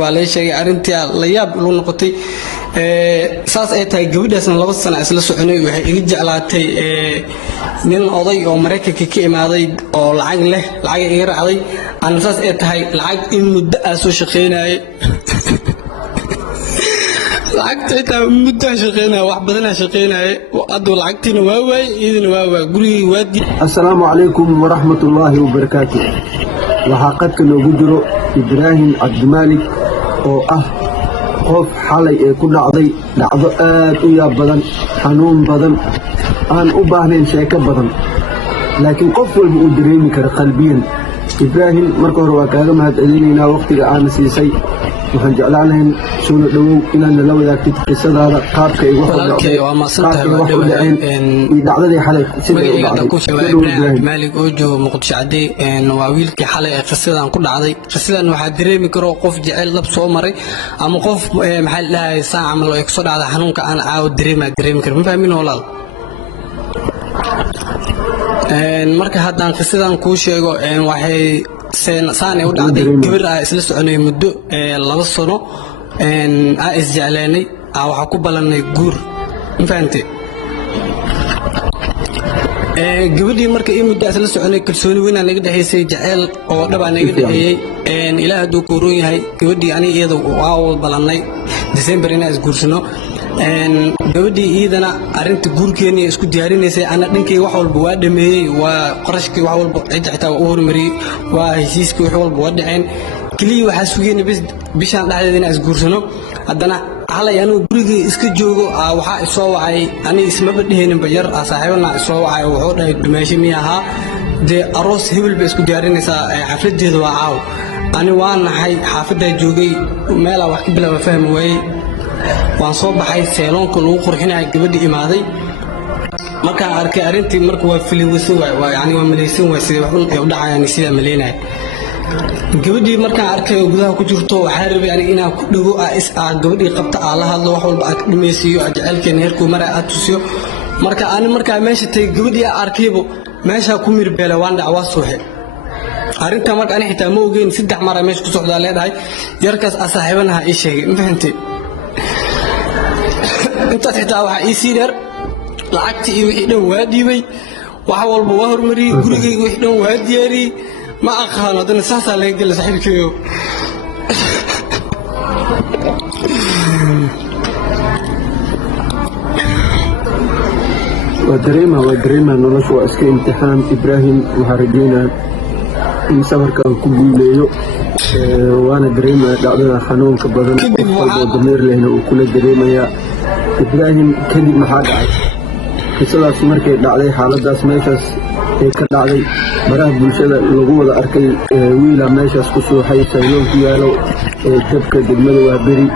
waa la sheegay arintii la yaab lu noqotay saas ay tahay gabadhaasna 2 sano isla soconay waxay iga jeclaatay nin oday oo Mareykanka ka imaaday oo lacag leh lacag iga raacday aan saas ay tahay lacag in muddo soo shaqeynay lacagta muddo shaqeynay wax badan shaqeynay adoo lacagtina waa waay idina waa guriga waadi. Assalaamu alaykum wa rahmatullahi wa barakatuh. waxa qadka loogu jiro Ibrahim Abdimalik oo ah qof xalay ee ku dhacday dhacdo aad u yaab badan xanuun badan aan u baahnayn sheeko badan laakiin qof walba uu dareemi karo qalbiyan. Ibrahim marka hore waa kaaga mahadcelinaynaa waqtiga aan siisay waxaan jeclaan lahayn soo dhawow inaan la wadaagtid qisadaada qaabka ay wax u dhacday iyo dhacdadii xalay sida ay u dhacday. Malik oo joogo Muqdisho caday waa wiilkii xalay ee qisadan ku dhacday. qisadan waxa dareemi karo qof jecel lab soo maray ama qof maxay lahayd saac amal oo soo dhacday xanuunka aan caaw dareemi karo ma fahmin walaal. marka haddaan qisadan ku sheego waxay saan u dhacday gabar isla soconay muddo 2 sano is jeclaanay waxa ku balanay guur ma fahamtay gabadhii markii ay muddo isla soconay kalsooni weyn naga dhaxaysay jacayl oo dhab naga dhaxeeyay ilaahay haduu ku roon yahay gabadhii ani iyada waa balanay December inaan is guursano gabadhii iyadana arinta guurkeena isku diyaarinaysay ana dhankay wax walba waa dhameeyay waa qarashkii wax walba cid xitaa u hormariyay waa heshiiskii wax walba waa dhaceen kaliya waxa sugeynay bishaan dhaxdeeda inaan is guursano haddana xalay anu guriga iska joogo waxa soo wacay ani isma badheenin bayar saaxiibana soo wacay wuxuu dhahay dumaasho miyaha de aroos hebel ba isku diyaarinaysaa xafladeeda waa caaw ani waan nahay xaafada joogay meel wax ka bilaw fahmi way waan soo baxay seeloonka lagu qurxinayo gabadhii imaaday markaan arkay arintii markuu waa filiwaysan waa yani waa maleysan waa sida wax u dhacayaan sida maleynay gabadhii markaan arkay gudaha ku jirto waxa rabay ani inaan ku dhago gabadhii qabta la hadlo wax walba aad dhimaysiyo ajalkeen heerku mar aad tusiyo marka ani markaa meesha tay gabadhii arkaybo meesha ku mirbeela waan dhacwa sooxe arinta marka ani xitaa ma ogeyn 3 mar meesha ku socdaa leedahay yarkaas saaxiibanaha ii sheegay ma fahantay inta xitaa waxa ii siidar lacagtii iyo wixii dhan waa dhiibay wax walba waa hormariyay gurigayga wixii dhan waa diyaariyay ma aqaan hadana saasa laga galay saaxiibkeeyo ودريما noloshu waa iska imtixaan. Ibrahim waxa rajeynaa in safarkan ku guuleeyo waana dareemaa dhacdada xanuunka badan qof walba dameer lehna uu kula dareemaya. Ibrahim kadib maxaa dhacay qisadaas markay dhacday xaaladaas meeshaas ee ka dhacday baraha bulshada lagu wada arkay wiila meeshaas ku suuxay sayloon ku yaalo dabka degmada waa beri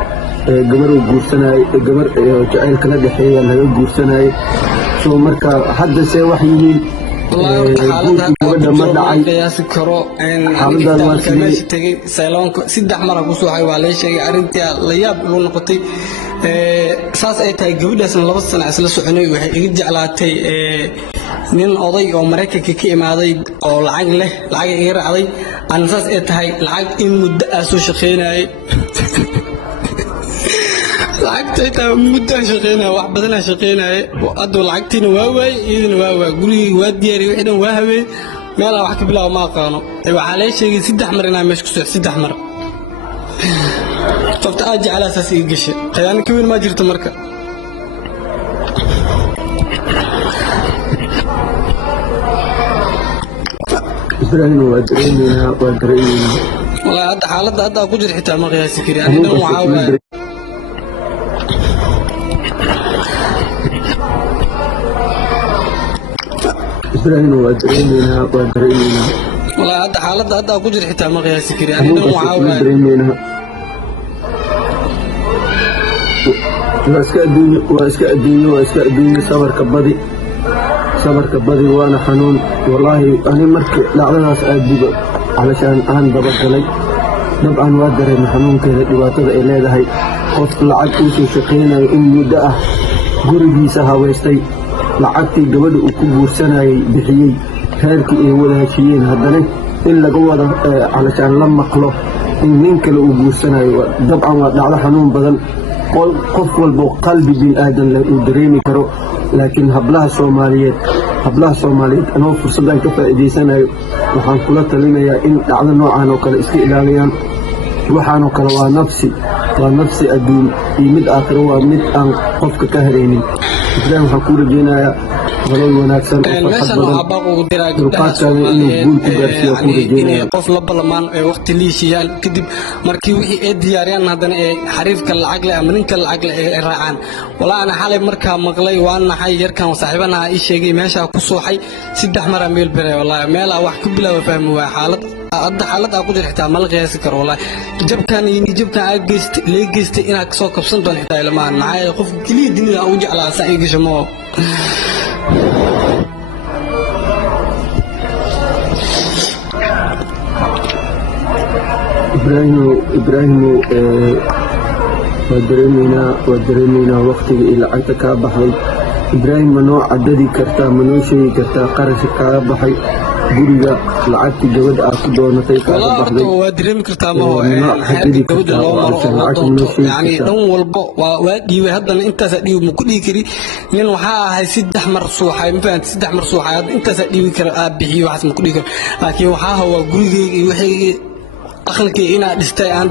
gabar uu guursanay gabar jacayl kala dhaxeeya laga guursanay soo marka hadda see wax yihiin xaaladda ma dhacay qiyaasi karo xaaladda waa meesha tagay sayloonka 3 mar ku suuxay waa la sheegay arintii la yaab lu noqotay saas ay tahay gabadhaasna 2 sano isla soconay waxay iga jeclaatay nin oday oo Mareykanka ka imaaday oo lacag leh lacag iga raacday aan saas ay tahay lacag in muddo soo shaqeynay lacagta muddo shaqeynay wax badan shaqeynay adoo lacagtina waa waay idina waa guriga waa diyaariyay wixii dhan waa habeen meel wax ka bilaw ma aqaano waxa la sheegay 3 mar inaan meesha ku soo 3 mar qofta aad jecel asaas ii gashay qiyaan ka weyn ma jirto marka Ibrahim waa dareemayna wala hadda xaaladda hadda ku jir xitaa ma qiyaasi kari ani dhan waxa Ibrahim waa dareemayna wala hadda xaaladda hadda ku jir xitaa ma qiyaasi kari ani dhan waxa waa iska adduunyo sabarka badi waana xanuun wallahi ani markii dhacdadaas aadiba علشان aan daba galay dabcan waa dareemay xanuunkeeda dhibaatada ay leedahay qof lacag uu soo shaqeynayo in muddo ah gurigiisa haweystay lacagtii gabadha uu ku guursanayay bixiyay heerkii ay wada heshiyeen haddana in laga wada علشان la maqlo in nin kale uu guursanayo dabcan waa dhacdo xanuun badan qof walba qalbi bil aadan leh uu dareemi karo laakiin hablaha Soomaaliyeed anoo fursadan ka faa'iideysanayo waxaan kula talinayaa in dhacdo noocan oo kale iska ilaaliyaan waxaanoo kale waa nafsi adduun iyo mid aakhiro waa mid aan qofka ka haraynin islaam waxaan ku rajeynayaa nolol wanaagsan oo farxad badan dulqaadkaaga inuu guul ku gaarsiiyo ku rajeynaya qof la balamaan ee waqti liishiyaan kadib markii wixii ay diyaariyaan haddana ee xariirka lacag leh ama ninka lacag leh ay raacaan walaa ana xalay markaa maqlay waan naxay yarkan saaxiibanaha ii sheegay meesha ku sooxay 3 mar meel bare wallahi meela wax ku bilaw fahmi waa xaalad ku dirtaa mal qiyaasi karo wallahi jabkan leegeystay inaad soo kabsan doon xitaa ilmahan maxay qof kaliya dunida u jeclaa saaxiibkiisa ma إبراهيم ودريمينا وقتي إلى عيتك بحي إبراهيم منو عددي كرتا منو شيء كرتا قرش كابحي guriga lacagti gabadha aad ku doonatay ka baxday waa dareemi kartaa ma oo gabadha loo maro yani dhan walba waa dhiibay haddana intaas dhiib ma ku dhigi kari nin waxa ahay 3 mar suuxay ma fahanti 3 mar suuxay intaas dhiibi kara bixiyo wax ma ku dhigi karo laakiin waxa waa gurigeyga iyo wixii aqalkii ina dhistay aan